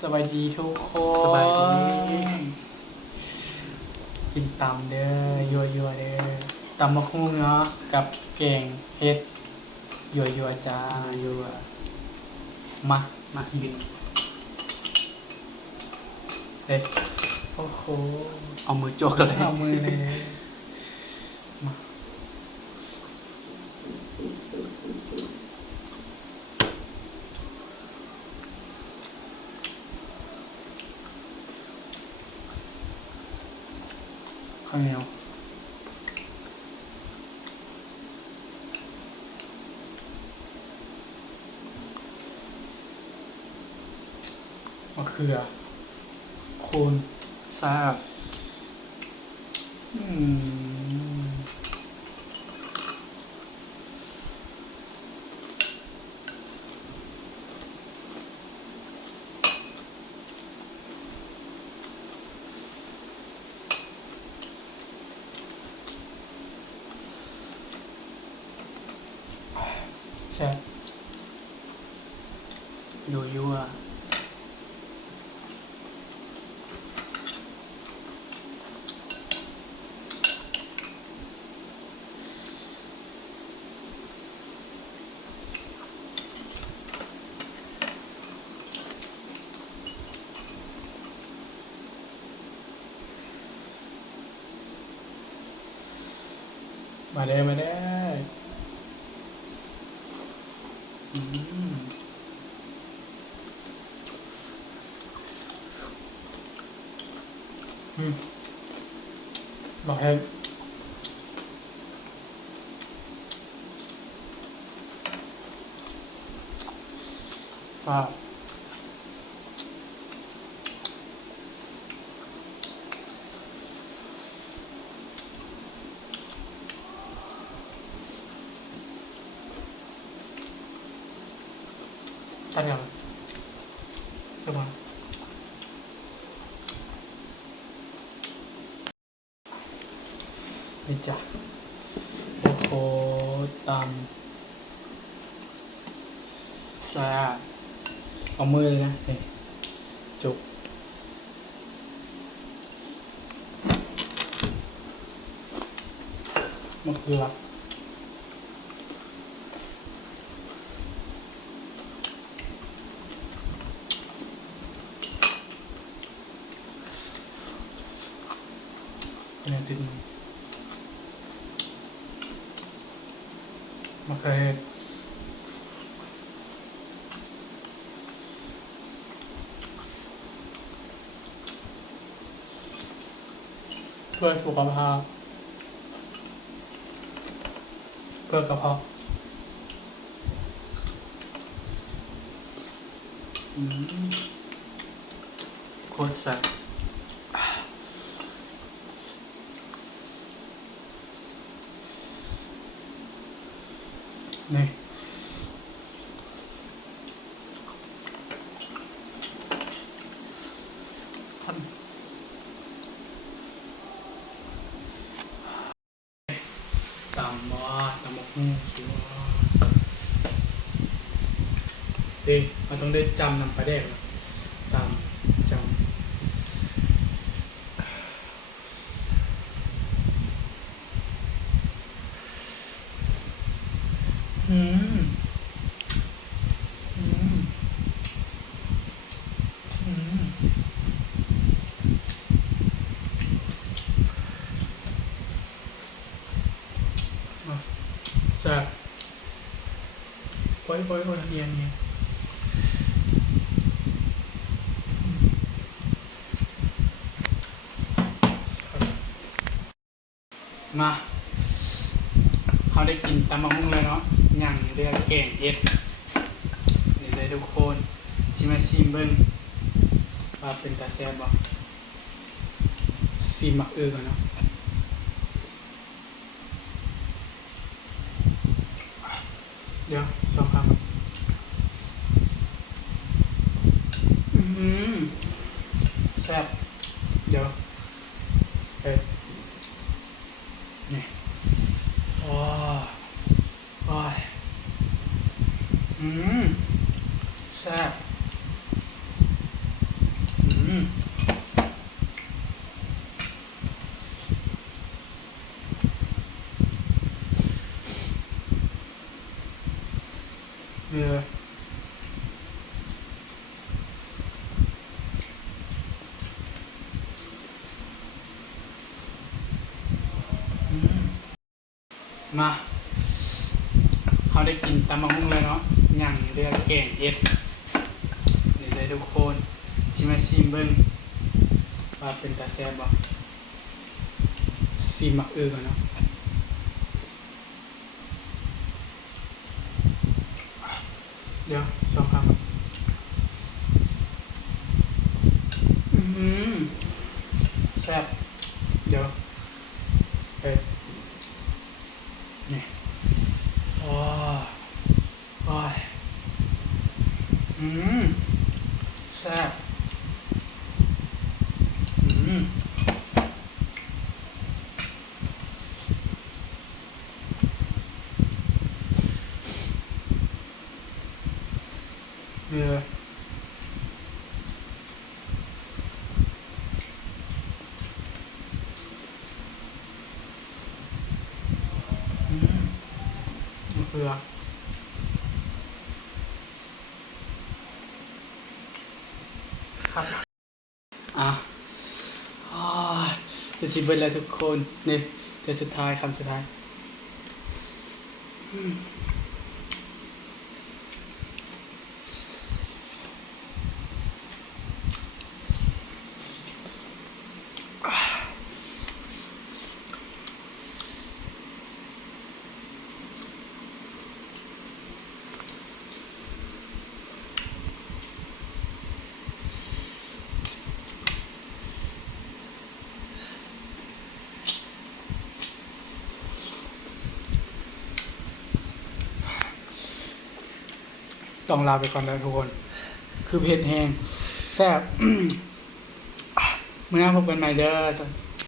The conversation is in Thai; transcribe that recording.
สวัสดีทุกคน สบายดี กินตำเด้อยัวยัวเด้อตำมะฮุ่งเนาะกับแกงเห็ดยัวยัวจ้า อยู่ มา มาคีบิน เด็ดโอ้โห เอามือโจกเลย เอามือเลยมาข้าวเหนียวมะเขือโคน ทราบ อืมใช่ อยู่ยั่ว มาได้มาได้อืมอืมบอกให้ฟ้าตัดยังเดี๋ยวมานี่จ้ะโอ้โหตามจ้าเอามือเลยนะนี่จุกมะเขือเนี่ยติดมือมะเขือเพื่อสุขภาพเพื่อกระเพาะ อืมโคตรแซ่บ นี่ตำว่าตำมะฮุ่งชิวเฮ้ยมันต้องได้จำนำปลาแดกนะจำอืมอืมอืมอ่ะแซ่บโอ้ยเนียนมาเขาได้กินตำมะฮุ่งเลยเนาะย่างเรียกแกงเห็ดนี่เลยทุกคนชิมาชิมเบิ้งว่าเป็นตาแซ่บบ่ซีมักก่อนเนาะเดี๋ยวสองคำแซ่บเดี๋ยวเฮ้ยนี่ว้าวว้ายแ ซ่บเออมาเขาได้กินตำมะฮุ่งเลยเนาะย่างเรือแกงเห็ดนี่เลยทุกคนชิมมาชิมเบิ้งว่าเป็นตาแซ่บบ่ซีมักก่อนเนาะเดี๋ยวสองคำแซ่บเดี๋ยวไปนี่โอ้ยแซ่บเออมะเขือครับอ้าวจะชิมเบิร์แล้วทุกคนนี่เดี๋ยวสุดท้ายคำสุดท้ายต้องลาไปก่อนแล้วทุกคน คือเผ็ดแห้งแซ่บ เมื่อพบกันใหม่เด้อ